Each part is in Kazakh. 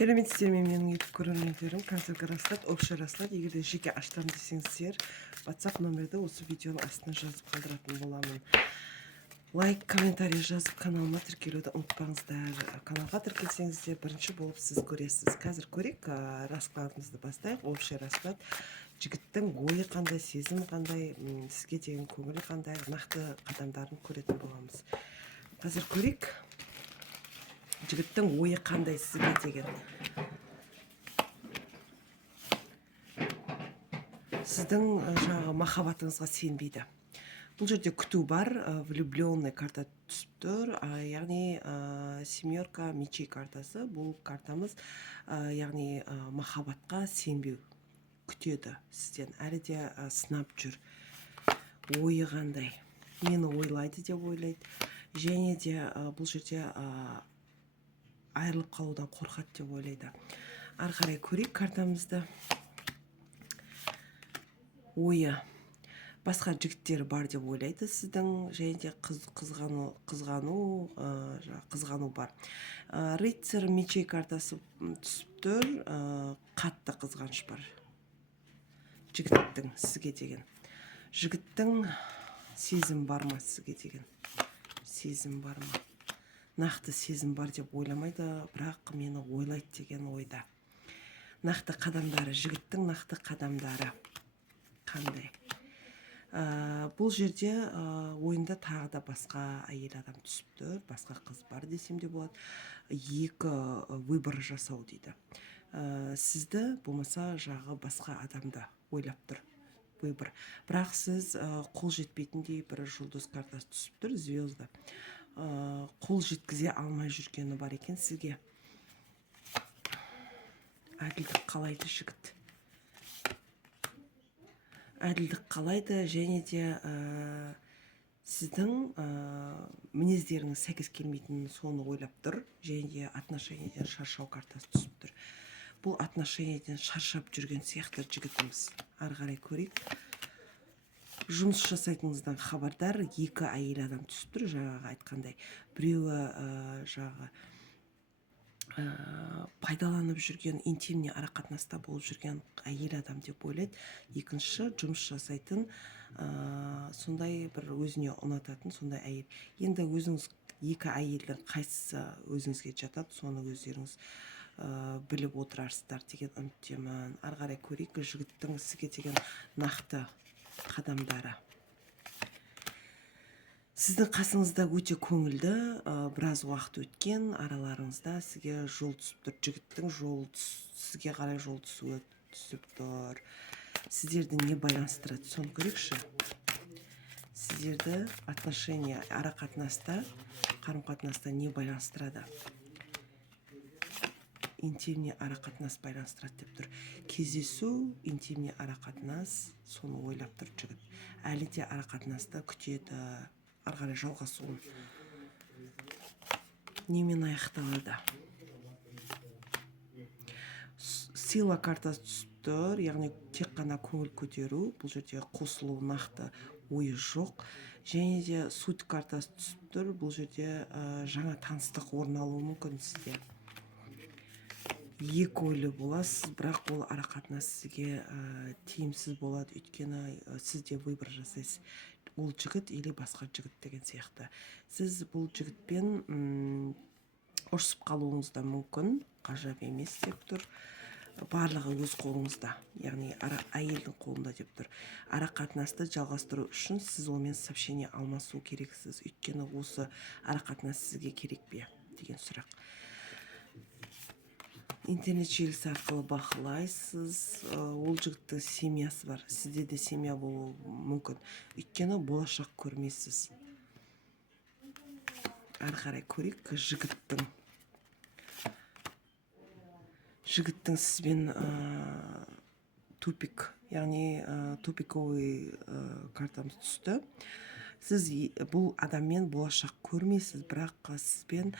Сәлеметсіздер ме менің YouTube көрермендерім, концертке расслат, общий расслат. Егер де жеке аштым десеңіздер, WhatsApp номерді осы видеоның астына жазып қалдыратын боламын. Лайк, комментарий жазып каналыма тіркелуді ұмытпаңыздар. Каналға тіркелсеңіздер, бірінші болып сіз көресіз. Қазір көрейік, раскладымызды бастайық. Общий расклад. Жігіттің ойы қандай, сезімі қандай, сізге деген көңілі қандай, нақты қадамдарын көретін боламыз. Қазір көрейік. Жігіттің ойы қандай сізге деген. Сіздің жаңағы махаббатыңызға сенбейді. Бұл жерде күту бар, влюбленный карта түсіп тұр, яғни семерка мечей картасы. Бұл картамыз яғни махаббатқа сенбеу, күтеді сізден, әлі де сынап жүр. Ойы қандай, мені ойлайды деп ойлайды, және де бұл жерде айырылып қалудан қорқады деп ойлайды. Ары қарай көрейік картамызды. Ойы басқа жігіттер бар деп ойлайды сіздің, және де қызғану бар. Рыцарь мечей картасы түсіп тұр, қатты қызғаныш бар жігіттің сізге деген. Жігіттің сезім бар ма сізге деген? Сезім бар ма? Нақты сезім бар деп ойламайды, бірақ мені ойлайды деген ойда. Нақты қадамдары, жігіттің нақты қадамдары қандай? Бұл жерде ойында тағы да басқа әйел адам түсіп тұр, басқа қыз бар десем де болады. Екі выбор жасау дейді. Сізді болмаса жағы басқа адамды ойлап тұр. Выбор. Бірақ сіз қол жетпейтіндей бір жұлдыз картасы түсіп тұр, звезда. Қол жеткізе алмай жүргені бар екен сізге. Әділдік қалайды жігіт. Әділдік қалайды, және де сіздің мінездеріңіз сәйкес келмейтінін соны ойлап тұр, және де отношениеден шаршау картасы түсіп тұр. Бұл отношениеден шаршап жүрген сияқты жігітіміз. Ары қарай көрейік. Жұмыс жасайтыныңыздан хабардар, екі әйел адам түсіп тұр, жаңағы айтқандай. Біреуі жағы пайдаланып жүрген, интимный арақатынаста болып жүрген әйел адам деп ойлайды. Екінші жұмыс жасайтын, сондай бір өзіне ұнататын сондай әйел. Енді өзіңіз екі әйелдің қайсысы өзіңізге жатады, соны өздеріңіз біліп отырарсыздар деген үміттемін. Ары қарай көрейік, жігіттің сізге деген нақты қадамдары. Сіздің қасыңызда өте көңілді, біраз уақыт өткен, араларыңызда сізге жол түсіп тұр. Жігіттің жол сізге қарай жол түсіп тұр. Сіздерді не байланыстырады, соны көрейікші. Сіздерді отношения, арақатынаста, қарым-қатынаста не байланыстырады? Интимный арақатынас байланыстырады деп тұр. Кездесу, интимный арақатынас, соны ойлап тұр жігіт. Әлі де арақатынаста күтеді, ары қарай жалғасуын. Немен аяқталады? Сила картасы түсіп тұр, яғни тек қана көңіл көтеру, бұл жерде қосылу нақты ойы жоқ. Және де суть картасы түсіп тұр, бұл жерде жаңа таныстық орын алуы мүмкін сізде. Екі ойлы боласыз, бірақ ол арақатынас сізге тиімсіз болады, өйткені сізде выбор жасайсыз. Ол жігіт или басқа жігіт деген сияқты. Сіз бұл жігітпен ұрсып қалуыңызда мүмкін, ғажап емес деп тұр. Барлығы өз қолыңызда, яғни әйелдің қолында деп тұр. Арақатынасты жалғастыру үшін сіз онымен сообщение алмасу керексіз, өйткені осы арақатынас сізге керек бе деген сұрақ. Интернет желісі арқылы бақылайсыз, ол жігіттің семьясы бар, сізде де семья болуы мүмкін, өйткені болашақ көрмейсіз. Ары қарай көрейік, жігіттің сізбен тупик, яғни тупиковый картамыз түсті. Сіз бұл адаммен болашақ көрмейсіз, бірақ сізбен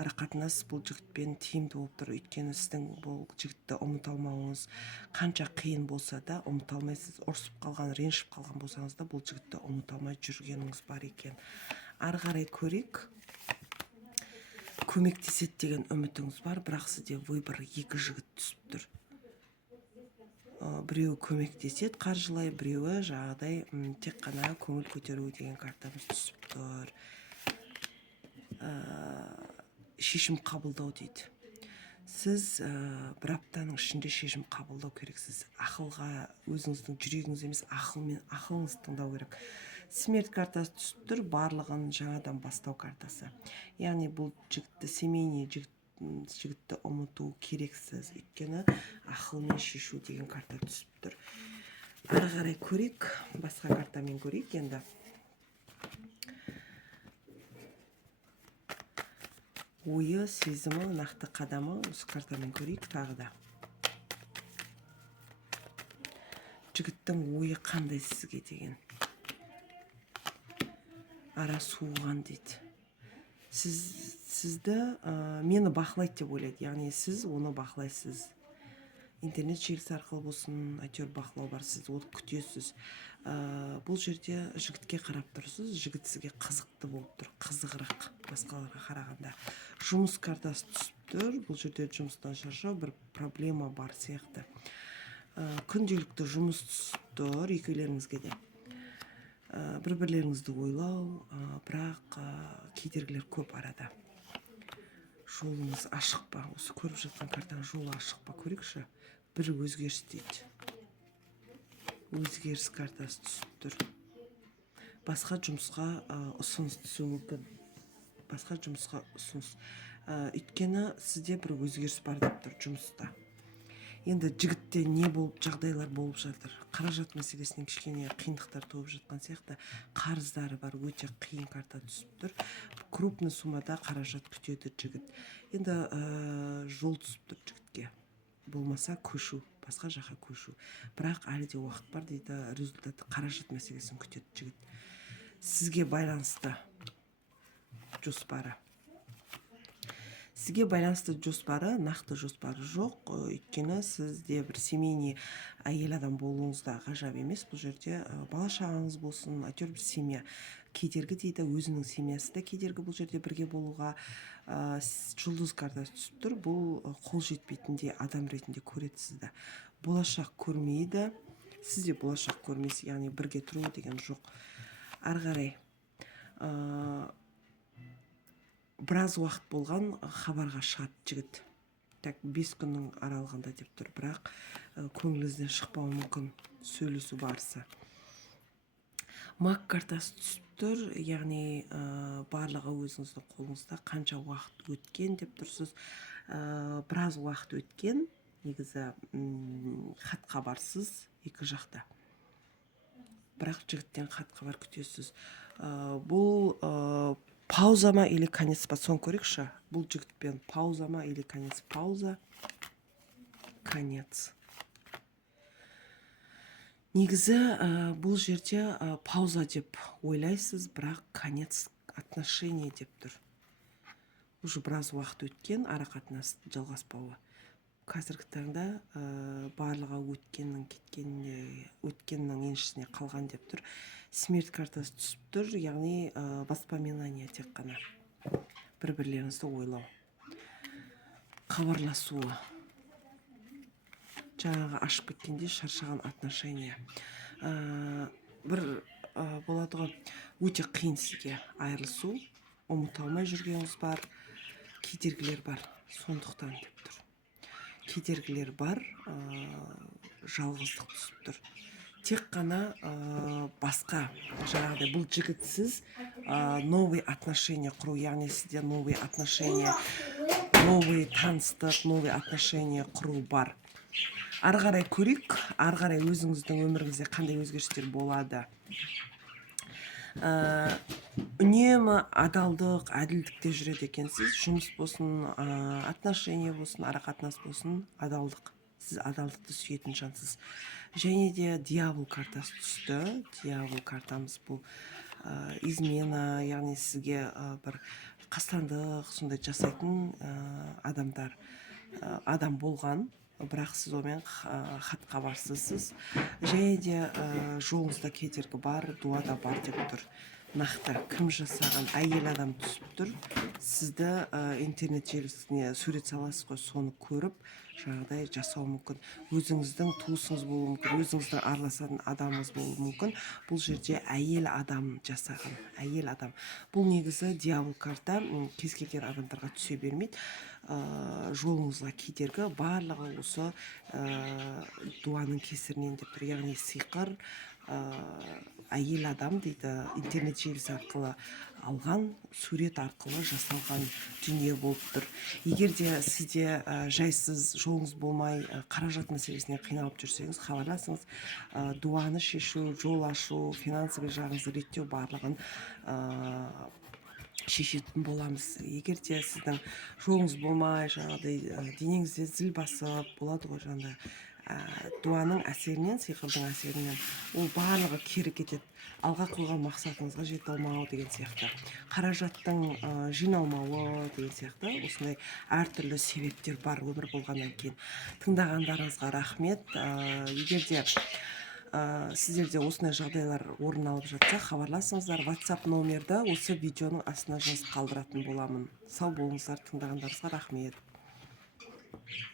арақатынас бұл жігітпен тиімді болып тұр. Өйткені сіздің бұл жігітті ұмыта алмауыңыз қанша қиын болса да ұмыта алмайсыз. Ұрсып қалған, ренжіп қалған болсаңыз да бұл жігітті ұмыта алмай жүргеніңіз бар екен. Ары қарай көрейік. көмектеседі деген үмітіңіз бар, бірақ сізде выбор екі жігіт түсіп тұр. Біреуі көмектеседі қаржылай, біреуі жаңағыдай тек қана көңіл көтеру деген картамыз түсіп тұр. Шешім қабылдау дейді. Сіз бір аптаның ішінде шешім қабылдау керексіз. Ақылға, өзіңіздің жүрегіңіз емес, ақылыңыз тыңдау керек. Смерть картасы түсіп тұр, барлығын жаңадан бастау картасы. Яғни бұл жігітті, семейный жігітті ұмыту керексіз. Өйткені ақылмен шешу деген карта түсіп тұр. Ары қарай көрейік, басқа картамен көрейік енді. Ойы, сезімі, нақты қадамы, осы картамен көрейік тағы да. Жігіттің ойы қандай сізге деген. Ара суыған дейді. Сізді мені бақылайды деп ойлайды. Яғни сіз оны бақылайсыз. Интернет желісі арқылы болсын, әйтеуір бақылау бар, сіз оны күтесіз. Бұл жерде жігітке қарап тұрсыз, жігіт сізге қызықты болып тұр, қызығырақ басқаларға қарағанда. Жұмыс картасы түсіп тұр, бұл жерде жұмыстан шаршау, бір проблема бар сияқты. Күнделікті жұмыс түсіп тұр екеулеріңізге де. Бір-бірлеріңізді ойлау, бірақ кедергілер көп арада. Жолыңыз ашық па? Осы көріп жатқан картаның жолы ашық па? Көрейікші. Бір өзгеріс дейді. Өзгеріс картасы түсіп тұр. Басқа жұмысқа ұсыныс түсуі мүмкін. Басқа жұмысқа ұсыныс. Өйткені сізде бір өзгеріс бар деп тұр жұмыста. Енді жігітте не болып, жағдайлар болып жатыр. Қаражат мәселесінен кішкене қиындықтар туып жатқан сияқты. Қарыздары бар, өте қиын карта түсіп тұр. Крупный суммада қаражат күтеді жігіт. Енді жол түсіп тұр жігітке. Болмаса көшу, басқа жаққа көшу. Бірақ әлі де уақыт бар дейді, результаты қаражат мәселесін күтеді жігіт. Сізге байланысты жоспары. Сізге байланысты жоспары, нақты жоспары жоқ. Өйткені сізде бір семейный әйел адам болуыңызда ғажап емес. Бұл жерде бала шағаңыз болсын, әйтеуір бір семья. Кедергі дейді, өзінің семьясы да кедергі бұл жерде бірге болуға. Жұлдыз картасы түсіп тұр. Бұл қол жетпейтіндей адам ретінде көреді сізді. Болашақ көрмейді. Сіз де болашақ көрмейсіз, яғни бірге тұру деген жоқ. Ары қарай біраз уақыт болған хабарға шығады жігіт. Так 5 күннің аралығында деп тұр, бірақ көңіліңізден шықпауы мүмкін сөйлесу барысы. Маг картасы түсіп тұр, яғни барлығы өзіңіздің қолыңызда. Қанша уақыт өткен деп тұрсыз. Біраз уақыт өткен, негізі хат хабарсыз екі жақта. Бірақ жігіттен хат хабар күтесіз. Бұл пауза ма или конец па, соны көрейікші. Бұл жігітпен пауза ма или конец? Пауза, конец. Негізі бұл жерде пауза деп ойлайсыз, бірақ конец отношения деп тұр. Уже біраз уақыт өткен, ара қатынас жалғаспауы. Қазіргі таңда барлығы өткеннің еншісіне қалған деп тұр. Смерть картасы түсіп тұр, яғни воспоминания тек қана. Бір-бірлеріңізді ойлау. Хабарласуы. Жаңағы ашып кеткенде шаршаған отношения. Бір болады ғой, өте қиын сізге айырылысу, ұмыта алмай жүргеніңіз бар, кедергілер бар, сондықтан деп тұр. Кедергілер бар, жалғыздық түсіп тұр. Тек қана басқа, жаңағыдай бұл жігітсіз новый отношения құру, яғни сізде новый отношения, новый таныстық, новый отношения құру бар. Ары қарай көрейік, ары қарай өзіңіздің өміріңізде қандай өзгерістер болады. Үнемі адалдық, әділдікте жүреді екенсіз. Жұмыс болсын, отношения болсын, ара қатынас болсын, адалдық. Сіз адалдықты сүйетін жансыз. Және де дьявол картасы түсті. Дьявол картамыз бұл измена, яғни сізге бір қастандық, сондай жасайтын адам болған. Бірақ сіз омен хатқа барсызсыз. Және де жолыңызда кедергі бар, дуада бар деп тұр. нақты кім жасаған әйел адам түсіп тұр, сізді интернет желісіне сурет саласыз ғой, соны көріп жаңағыдай жасауы мүмкін. Өзіңіздің туысыңыз болуы мүмкін, өзіңіздің араласатын адамыңыз болуы мүмкін. Бұл жерде әйел адам жасаған, әйел адам. Бұл негізі дьявол карта, кез келген адамдарға түсе бермейді. Жолыңызға кедергі барлығы осы дуаның кесірінен деп тұр. Яғни сиқыр, әйел адам дейді, интернет желісі арқылы алған, сурет арқылы жасалған дүние болып тұр. Егер де сізде жайсыз жолыңыз болмай, қаражат мәселесіне қиналып жүрсеңіз, хабарласыңыз. Дуаны шешу, жол ашу, финансовый жағыңызды реттеу барлығын шешетін боламыз. Егер де сіздің жолыңыз болмай, жаңағыдай денеңізде зіл басып болады ғой, жаңағыдай дуаның әсерінен, сиқырдың әсерінен ол барлығы кері кетеді. Алға қойған мақсатыңызға жете алмау деген сияқты, қаражаттың жиналмауы деген сияқты, осындай әртүрлі себептер бар өмір болғаннан кейін. Тыңдағандарыңызға рахмет. Егер де сіздерде осындай жағдайлар орын алып жатса, хабарласыңыздар. WhatsApp номерді осы видеоның астына жазып қалдыратын боламын. Сау болыңыздар, тыңдағандарыңызға рахмет.